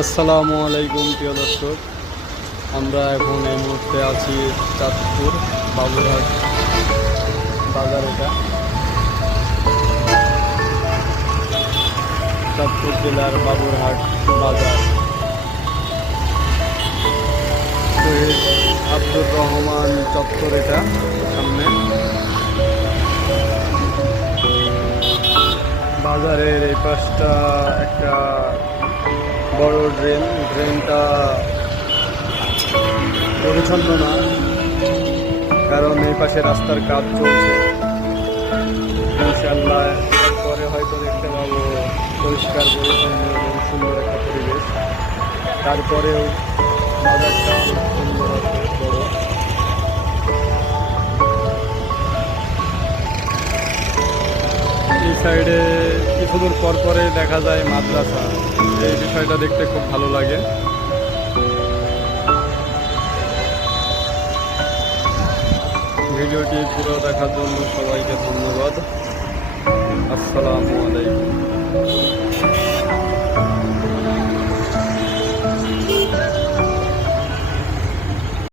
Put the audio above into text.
আসসালামু আলাইকুম প্রিয় দর্শক, আমরা এখন এই মুহূর্তে আছি চাঁদপুর বাবুরহাট বাজার। এটা চাঁদপুর জেলার বাবুরহাট বাজার। শহীদ আব্দুর রহমান চত্বর এটা সামনে। বাজারের এই পাশটা একটা বড় ড্রেনটা পরিচ্ছন্ন না, কারণ এই পাশে রাস্তার কাজ চলছে। ইনশাআল্লাহ পরে হয়তো দেখতে পাবো পরিষ্কার পরিচ্ছন্ন এবং সুন্দর একটা পরিবেশ। তারপরেও বাজারটা অনেক সুন্দর আছে, বড়। এই সাইডে কিছু দূর পর পরে দেখা যায় মাদ্রাসা। এই বিষয়টা দেখতে খুব ভালো লাগে। ভিডিওটি পুরো দেখার জন্য সবাইকে ধন্যবাদ।